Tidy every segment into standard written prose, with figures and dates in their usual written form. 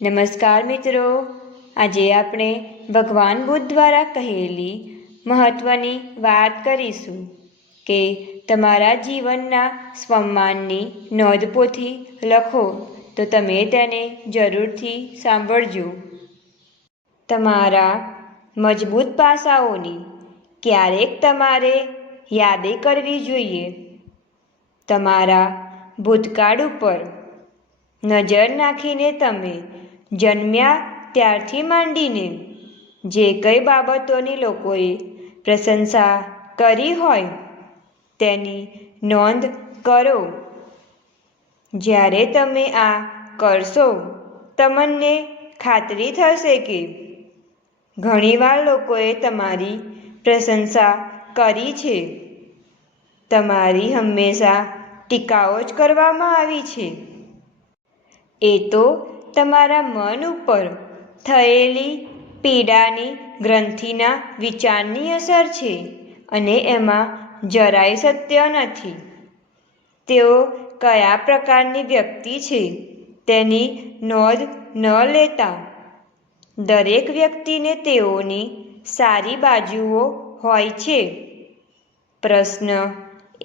નમસ્કાર મિત્રો, આજે આપણે ભગવાન બુદ્ધ દ્વારા કહેલી મહત્ત્વની વાત કરીશું કે તમારા જીવનના સન્માનની નોંધપોથી લખો તો તમે તેને જરૂરથી સાંભળજો. તમારા મજબૂત પાસાઓની ક્યારેક તમારે યાદી કરવી જોઈએ. તમારા ભૂતકાળ ઉપર નજર નાખીને તમે જન્મ્યા ત્યારથી માંડીને જે કઈ બાબતોની લોકોએ પ્રશંસા કરી હોય તેની નોંધ કરો. જ્યારે તમે આ કરશો, તમને ખાતરી થશે કે ઘણીવાર લોકોએ તમારી પ્રશંસા કરી છે. તમારી હંમેશા ટીકાઓ જ કરવામાં આવી છે. એ તો તમારા મન ઉપર થયેલી પીડાની ગ્રંથિના વિચારની અસર છે અને એમાં જરાય સત્ય નથી. તેઓ કયા પ્રકારની વ્યક્તિ છે તેની નોંધ ન લેતા. દરેક વ્યક્તિને તેઓની સારી બાજુઓ હોય છે. પ્રશ્ન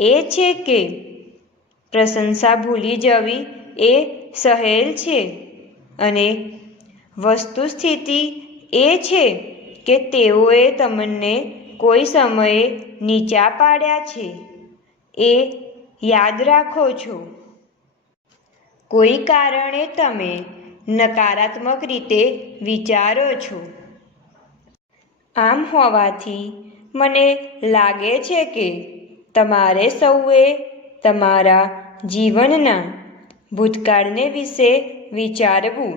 એ છે કે પ્રશંસા ભૂલી જવી એ સહેલ છે અને વસ્તુસ્થિતિ એ છે કે તેઓએ તમને કોઈ સમયે નીચા પાડ્યા છે એ યાદ રાખો છો. કોઈ કારણે તમે નકારાત્મક રીતે વિચારો છો. આમ હોવાથી મને લાગે છે કે તમારે સૌએ તમારા જીવનના ભૂતકાળને વિશે વિચારવું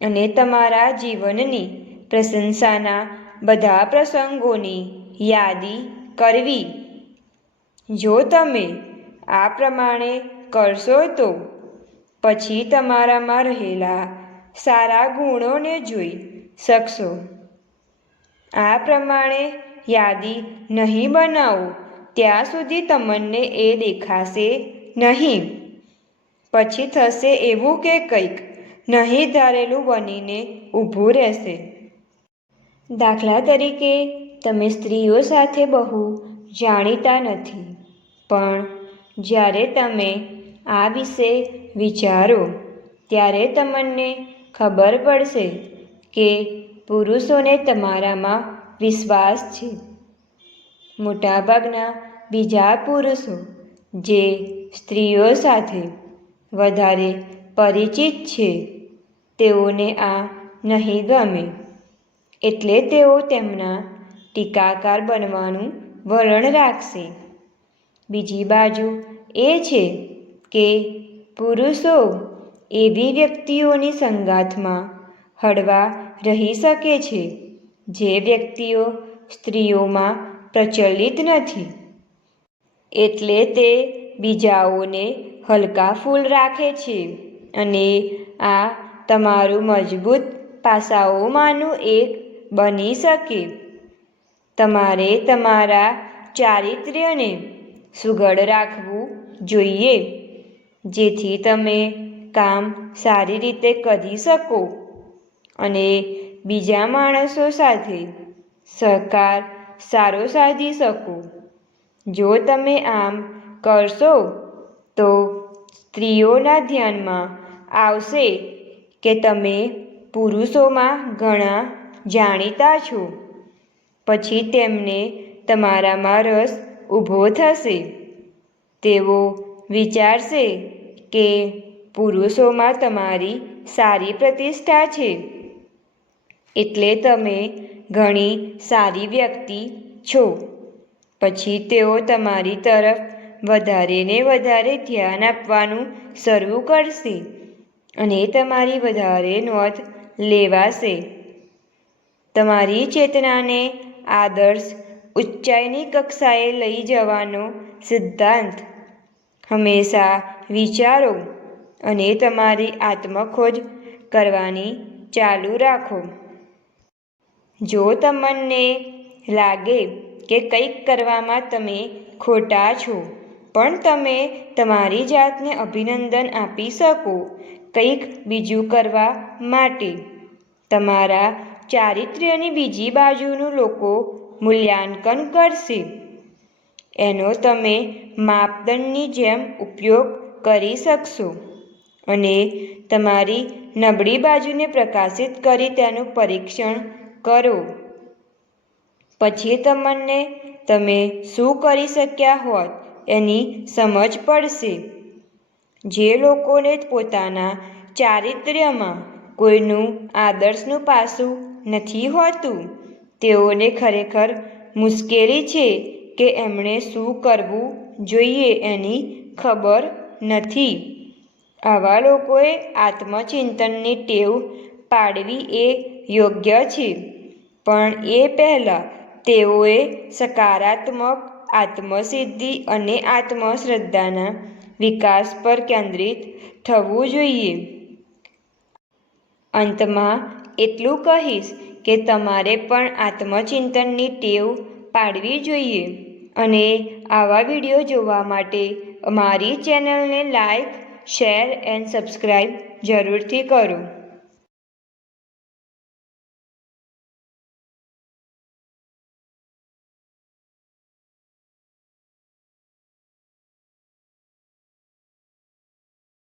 અને તમારા જીવનની પ્રશંસાના બધા પ્રસંગોની યાદી કરવી. જો તમે આ પ્રમાણે કરશો તો પછી તમારામાં રહેલા સારા ગુણોને જોઈ શકશો. આ પ્રમાણે યાદી નહીં બનાવો ત્યાં સુધી તમને એ દેખાશે નહીં. પછી થશે એવું કે કંઈક નહીં ધારેલું બનીને ઊભું રહેશે. દાખલા તરીકે, તમે સ્ત્રીઓ સાથે બહુ જાણીતા નથી, પણ જ્યારે તમે આ વિશે વિચારો ત્યારે તમને ખબર પડશે કે પુરુષોને તમારામાં વિશ્વાસ છે. મોટાભાગના બીજા પુરુષો જે સ્ત્રીઓ સાથે વધારે પરિચિત છે તેઓને આ નહીં ગમે, એટલે તેઓ તેમના ટીકાકાર બનવાનું વલણ રાખશે. બીજી બાજુ એ છે કે પુરુષો એવી વ્યક્તિઓની સંગાથમાં હળવા રહી શકે છે જે વ્યક્તિઓ સ્ત્રીઓમાં પ્રચલિત નથી. એટલે તે બીજાઓને હલકા ફૂલ રાખે છે અને આ તમારું મજબૂત પાસાઓમાંનું એક બની શકે. તમારે તમારા ચારિત્ર્યને સુઘડ રાખવું જોઈએ જેથી તમે કામ સારી રીતે કરી શકો અને બીજા માણસો સાથે સહકાર સારો સાધી શકો. જો તમે આમ કરશો તો સ્ત્રીઓના ધ્યાનમાં આવશે કે તમે પુરુષોમાં ઘણા જાણીતા છો. પછી તેમને તમારામાં રસ ઊભો થશે. તેઓ વિચારશે કે પુરુષોમાં તમારી સારી પ્રતિષ્ઠા છે, એટલે તમે ઘણી સારી વ્યક્તિ છો. પછી તેઓ તમારી તરફ વધારે ને વધારે ધ્યાન આપવાનું શરૂ કરશે અને તમારી વધારે નોંધ લેવાશે. તમારી ચેતનાને આદર્શ ઊંચાઈની કક્ષાએ લઈ જવાનો સિદ્ધાંત હંમેશા વિચારો અને તમારી આત્મખોજ કરવાની ચાલુ રાખો. જો તમને લાગે કે કંઈક કરવામાં તમે ખોટા છો, પણ તમે તમારી જાતને અભિનંદન આપી શકો કંઈક બીજું કરવા માટે. તમારા ચારિત્ર્યની બીજી બાજુનું લોકો મૂલ્યાંકન કરશે. એનો તમે માપદંડની જેમ ઉપયોગ કરી શકશો અને તમારી નબળી બાજુને પ્રકાશિત કરી તેનું પરીક્ષણ કરો. પછી તમને તમે શું કરી શક્યા હોત એની સમજ પડશે. જે લોકોને પોતાના ચારિત્ર્યમાં કોઈનું આદર્શનું પાસું નથી હોતું, તેઓને ખરેખર મુશ્કેલી છે કે એમણે શું કરવું જોઈએ એની ખબર નથી. આવા લોકોએ આત્મચિંતનની ટેવ પાડવી એ યોગ્ય છે, પણ એ પહેલાં તેઓએ સકારાત્મક આત્મસિદ્ધિ અને આત્મશ્રદ્ધાના વિકાસ પર કેન્દ્રિત થવું જોઈએ. અંતમાં એટલું કહીશ કે તમારે પણ આત્મચિંતનની ટેવ પાડવી જોઈએ અને આવા વિડીયો જોવા માટે અમારી ચેનલને લાઈક, શેર એન્ડ સબસ્ક્રાઈબ જરૂરથી કરો.